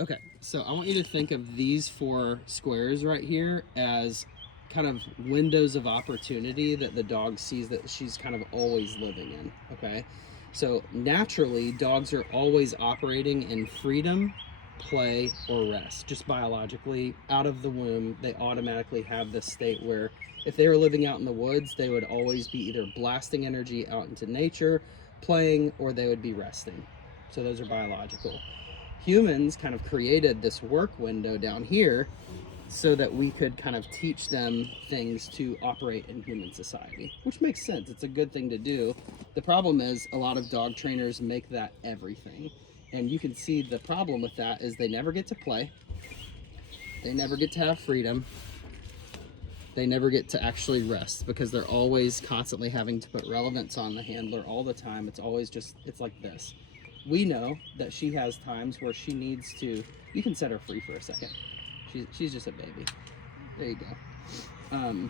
Okay, so I want you to think of these 4 squares right here as kind of windows of opportunity that the dog sees that she's kind of always living in. Okay, so naturally, dogs are always operating in freedom, play, or rest. Just biologically, out of the womb, they automatically have this state where if they were living out in the woods, they would always be either blasting energy out into nature, playing, or they would be resting. So those are biological. Humans kind of created this work window down here so that we could kind of teach them things to operate in human society, which makes sense. It's a good thing to do. The problem is a lot of dog trainers make that everything. And you can see the problem with that is they never get to play. They never get to have freedom. They never get to actually rest because they're always constantly having to put relevance on the handler all the time. It's always just, it's like this. We know that she has times where she needs to, you can set her free for a second. She's just a baby. There you go.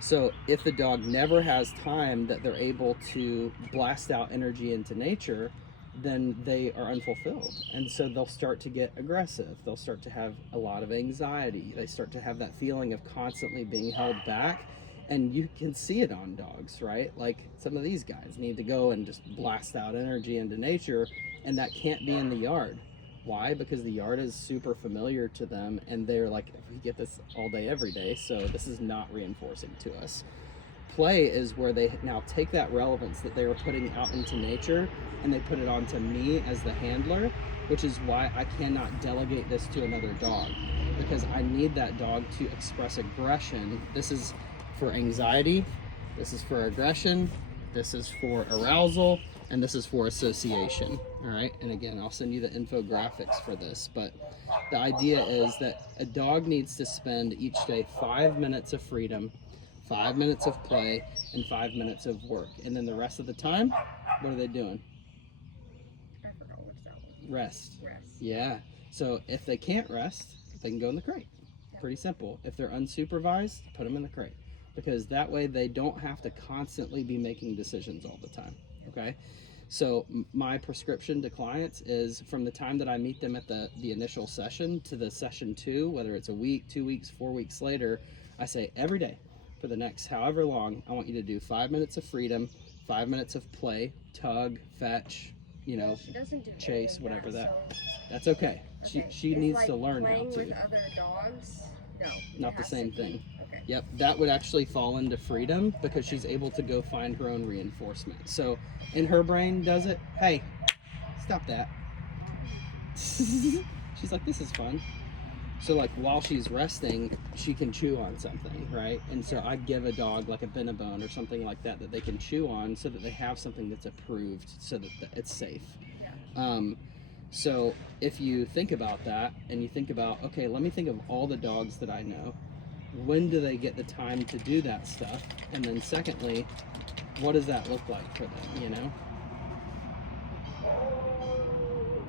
So if the dog never has time that they're able to blast out energy into nature, then they are unfulfilled. And so they'll start to get aggressive. They'll start to have a lot of anxiety. They start to have that feeling of constantly being held back. And you can see it on dogs, right? Like some of these guys need to go and just blast out energy into nature, and that can't be in the yard. Why? Because the yard is super familiar to them, and they're like, we get this all day, every day, so this is not reinforcing to us. Play is where they now take that relevance that they were putting out into nature and they put it onto me as the handler, which is why I cannot delegate this to another dog, because I need that dog to express aggression. This is for anxiety, this is for aggression, this is for arousal, and this is for association. All right, and again, I'll send you the infographics for this, but the idea is that a dog needs to spend each day 5 minutes of freedom, 5 minutes of play, and 5 minutes of work, and then the rest of the time, what are they doing? I forgot what that was. Rest. Rest. Yeah, so if they can't rest, they can go in the crate. Pretty simple. If they're unsupervised, put them in the crate, because that way they don't have to constantly be making decisions all the time. Okay, so my prescription to clients is from the time that I meet them at the initial session to the session 2, whether it's a week, 2 weeks, 4 weeks later, I say every day for the next however long, I want you to do 5 minutes of freedom, 5 minutes of play, tug, fetch, you know, She doesn't do chase, any of whatever that. So, That's okay. okay. She It's needs like to learn how playing to. with other dogs. No, Not the same thing. Okay. Yep, that would actually fall into freedom because she's able to go find her own reinforcement. So in her brain does it, hey, stop that. She's like, this is fun. So like while she's resting, she can chew on something, right? And so I give a dog like a Benebone or something like that that they can chew on so that they have something that's approved so that it's safe. Yeah. So if you think about that and you think about, okay, let me think of all the dogs that I know. When do they get the time to do that stuff? And then secondly, what does that look like for them, you know?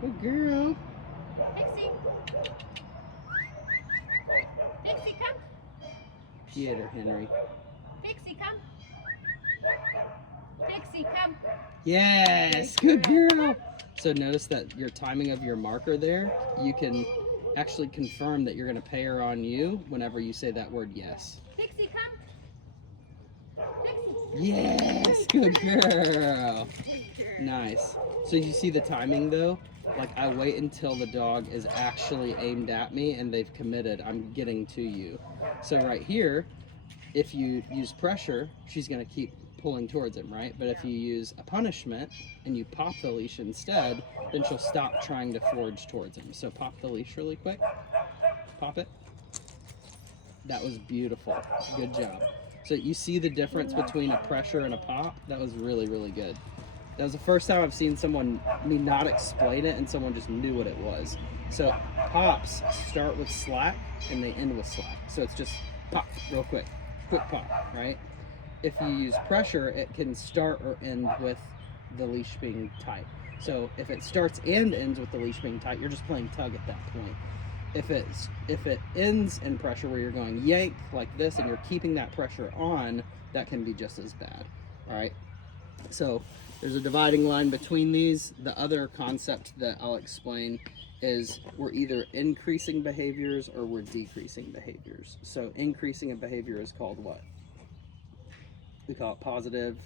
Good girl. Pixie. Pixie, come. Get her, Henry. Pixie, come. Pixie, come. Yes, good girl. So notice that your timing of your marker there, you can actually confirm that you're going to pay her on you whenever you say that word yes. Pixie, come. Pixie. Yes, good girl. Nice. So you see the timing though? Like I wait until the dog is actually aimed at me and they've committed, I'm getting to you. So right here, if you use pressure, she's going to keep pulling towards him, right? But if you use a punishment and you pop the leash instead, then she'll stop trying to forge towards him. So pop the leash really quick. Pop it. That was beautiful. Good job. So you see the difference between a pressure and a pop? That was really, really good. That was the first time I've seen me not explain it and someone just knew what it was. So pops start with slack and they end with slack. So it's just pop real quick pop, right? If you use pressure, it can start or end with the leash being tight. So if it starts and ends with the leash being tight, you're just playing tug at that point. If it ends in pressure where you're going yank like this and you're keeping that pressure on, that can be just as bad. All right. So there's a dividing line between these. The other concept that I'll explain is we're either increasing behaviors or we're decreasing behaviors. So increasing a behavior is called what? We call it positive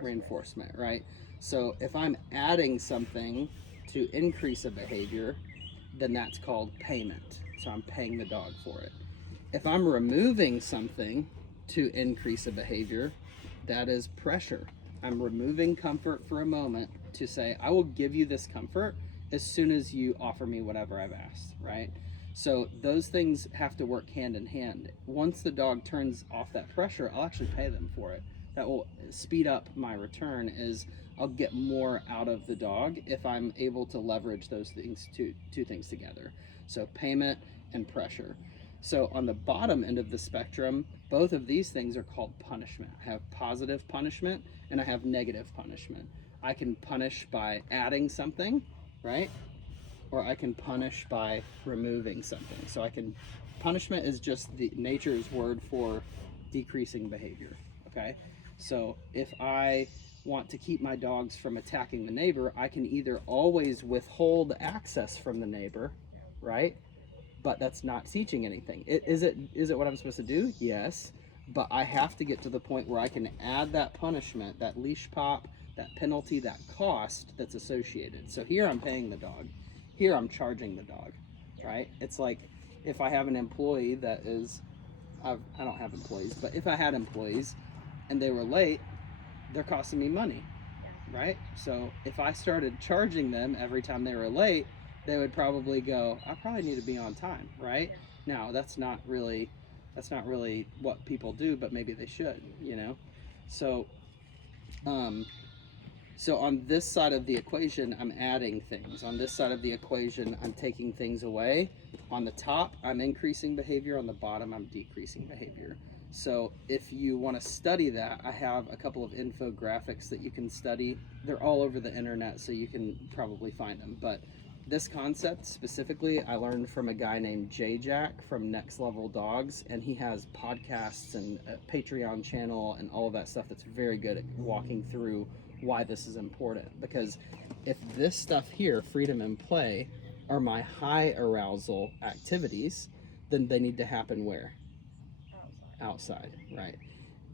reinforcement, right? So if I'm adding something to increase a behavior, then that's called payment. So I'm paying the dog for it. If I'm removing something to increase a behavior, that is pressure. I'm removing comfort for a moment to say, I will give you this comfort as soon as you offer me whatever I've asked, right? So those things have to work hand in hand. Once the dog turns off that pressure, I'll actually pay them for it. That will speed up my return, is I'll get more out of the dog if I'm able to leverage those things, two things together. So payment and pressure. So on the bottom end of the spectrum, both of these things are called punishment. I have positive punishment and I have negative punishment. I can punish by adding something, right? Or I can punish by removing something. So punishment is just the nature's word for decreasing behavior, okay? So if I want to keep my dogs from attacking the neighbor, I can either always withhold access from the neighbor, right? But that's not teaching anything. Is it what I'm supposed to do? Yes. But I have to get to the point where I can add that punishment, that leash pop, that penalty, that cost that's associated. So here I'm paying the dog. Here I'm charging the dog, right? It's like if I have an employee that is, I don't have employees, but if I had employees and they were late, they're costing me money, right? So if I started charging them every time they were late, they would probably go, I probably need to be on time, right? Now, that's not really what people do, but maybe they should, you know? So, so on this side of the equation, I'm adding things. On this side of the equation, I'm taking things away. On the top, I'm increasing behavior. On the bottom, I'm decreasing behavior. So if you want to study that, I have a couple of infographics that you can study. They're all over the internet, so you can probably find them. But this concept specifically, I learned from a guy named Jack from Next Level Dogs, and he has podcasts and a Patreon channel and all of that stuff that's very good at walking through why this is important. Because if this stuff here, freedom and play, are my high arousal activities, then they need to happen where? Outside, right?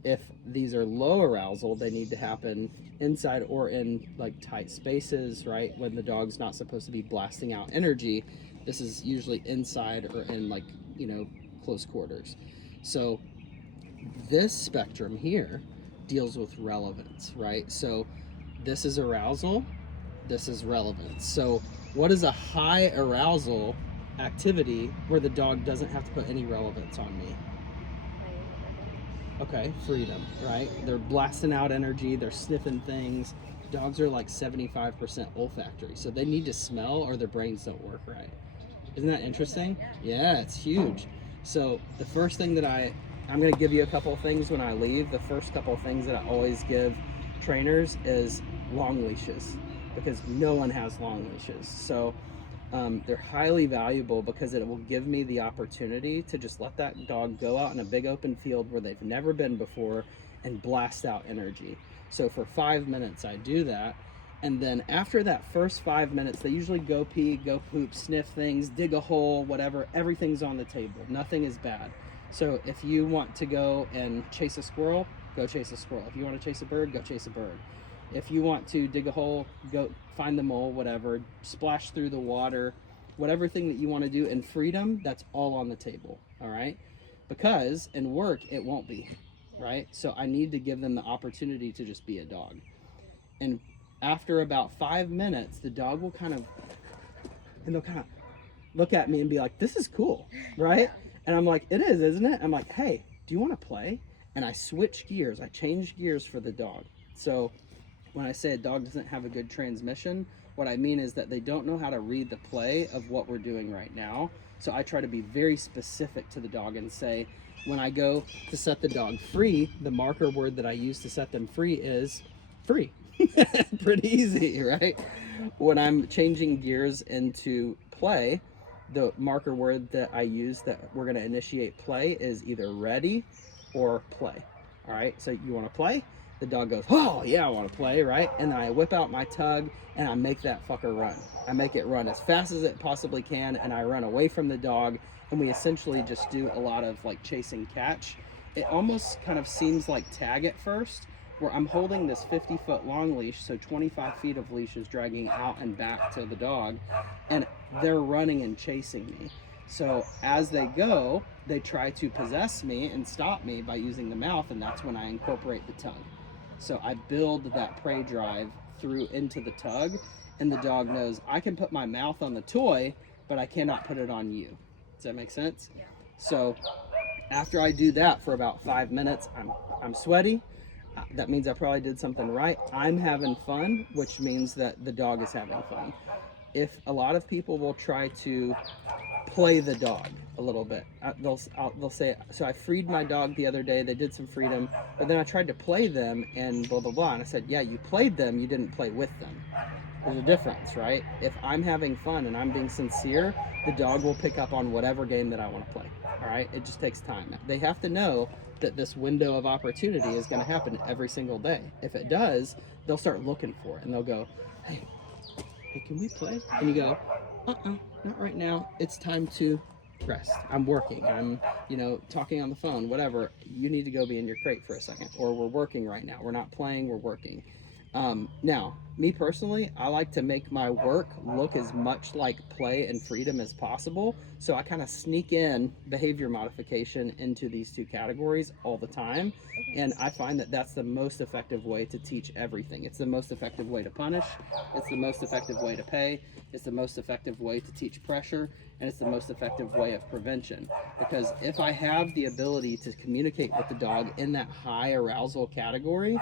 If these are low arousal, they need to happen inside or in like tight spaces, right? When the dog's not supposed to be blasting out energy, this is usually inside or in like, you know, close quarters. So this spectrum here deals with relevance, right? So this is arousal, this is relevance. So what is a high arousal activity where the dog doesn't have to put any relevance on me? Okay, freedom, right? They're blasting out energy, they're sniffing things. Dogs are like 75% olfactory, so they need to smell or their brains don't work right. Isn't that interesting? Yeah, it's huge. So the first thing that I'm going to give you a couple of things when I leave. The first couple of things that I always give trainers is long leashes, because no one has long leashes. So they're highly valuable because it will give me the opportunity to just let that dog go out in a big open field where they've never been before and blast out energy. So for 5 minutes I do that, and then after that first 5 minutes, they usually go pee, go poop, sniff things, dig a hole, whatever. Everything's on the table. Nothing is bad. So if you want to go and chase a squirrel, go chase a squirrel. If you want to chase a bird, go chase a bird. If you want to dig a hole, go find the mole, whatever, splash through the water, whatever thing that you want to do in freedom, that's all on the table, all right? Because in work, it won't be, right? So I need to give them the opportunity to just be a dog. And after about 5 minutes, the dog will they'll kind of look at me and be like, this is cool, right? And I'm like, it is, isn't it? I'm like, hey, do you want to play? And I switch gears. I change gears for the dog. So when I say a dog doesn't have a good transmission, what I mean is that they don't know how to read the play of what we're doing right now. So I try to be very specific to the dog and say, when I go to set the dog free, the marker word that I use to set them free is free. Pretty easy, right? When I'm changing gears into play, the marker word that I use that we're going to initiate play is either ready or play. All right, so you want to play? The dog goes, oh yeah, I want to play, right? And then I whip out my tug and I make that fucker run. I make it run as fast as it possibly can, and I run away from the dog, and we essentially just do a lot of like chasing catch. It almost kind of seems like tag at first, where I'm holding this 50-foot long leash, so 25 feet of leash is dragging out and back to the dog, and they're running and chasing me. So as they go, they try to possess me and stop me by using the mouth, and that's when I incorporate the tug. So I build that prey drive through into the tug, and the dog knows I can put my mouth on the toy, but I cannot put it on you. Does that make sense? Yeah. So after I do that for about 5 minutes, I'm sweaty. That means I probably did something right. I'm having fun, which means that the dog is having fun. If a lot of people will try to play the dog a little bit, they'll say, so I freed my dog the other day, they did some freedom, but then I tried to play them and blah blah blah, and I said, yeah, you played them, you didn't play with them. There's a difference, right? If I'm having fun and I'm being sincere, the dog will pick up on whatever game that I want to play. All right, it just takes time. They have to know that this window of opportunity is going to happen every single day. If it does, they'll start looking for it, and they'll go, hey, can we play? And you go, not right now. It's time to rest. I'm working. I'm, talking on the phone, whatever. You need to go be in your crate for a second. Or we're working right now. We're not playing, we're working. Now, me personally, I like to make my work look as much like play and freedom as possible. So I kind of sneak in behavior modification into these two categories all the time. And I find that that's the most effective way to teach everything. It's the most effective way to punish. It's the most effective way to pay. It's the most effective way to teach pressure. And it's the most effective way of prevention. Because if I have the ability to communicate with the dog in that high arousal category,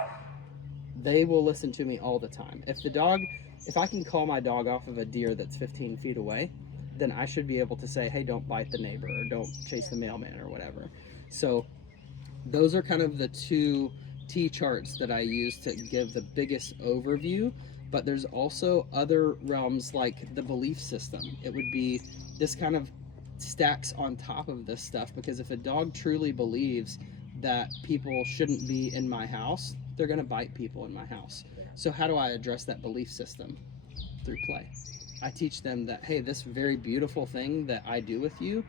they will listen to me all the time. If I can call my dog off of a deer that's 15 feet away, then I should be able to say, hey, don't bite the neighbor, or don't chase the mailman, or whatever. So those are kind of the two T-charts that I use to give the biggest overview. But there's also other realms like the belief system. It would be this kind of stacks on top of this stuff, because if a dog truly believes that people shouldn't be in my house, they're going to bite people in my house. So how do I address that belief system? Through play. I teach them that, hey, this very beautiful thing that I do with you,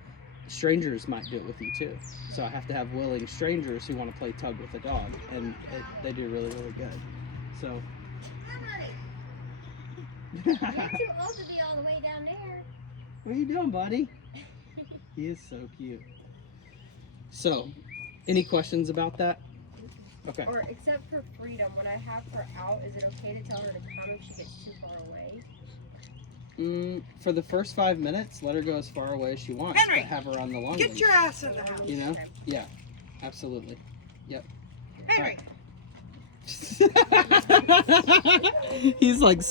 strangers might do it with you too. So I have to have willing strangers who want to play tug with a dog, and they do really, really good. So You're too old to be all the way down there. what are you doing, buddy? He is so cute. So, any questions about that? Okay. Or except for freedom, when I have her out, is it okay to tell her to come if she gets too far away? For the first 5 minutes, let her go as far away as she wants, Henry, but have her on the long Get leash. your ass in the house. You know? Yeah, absolutely. Yep. Henry. He's like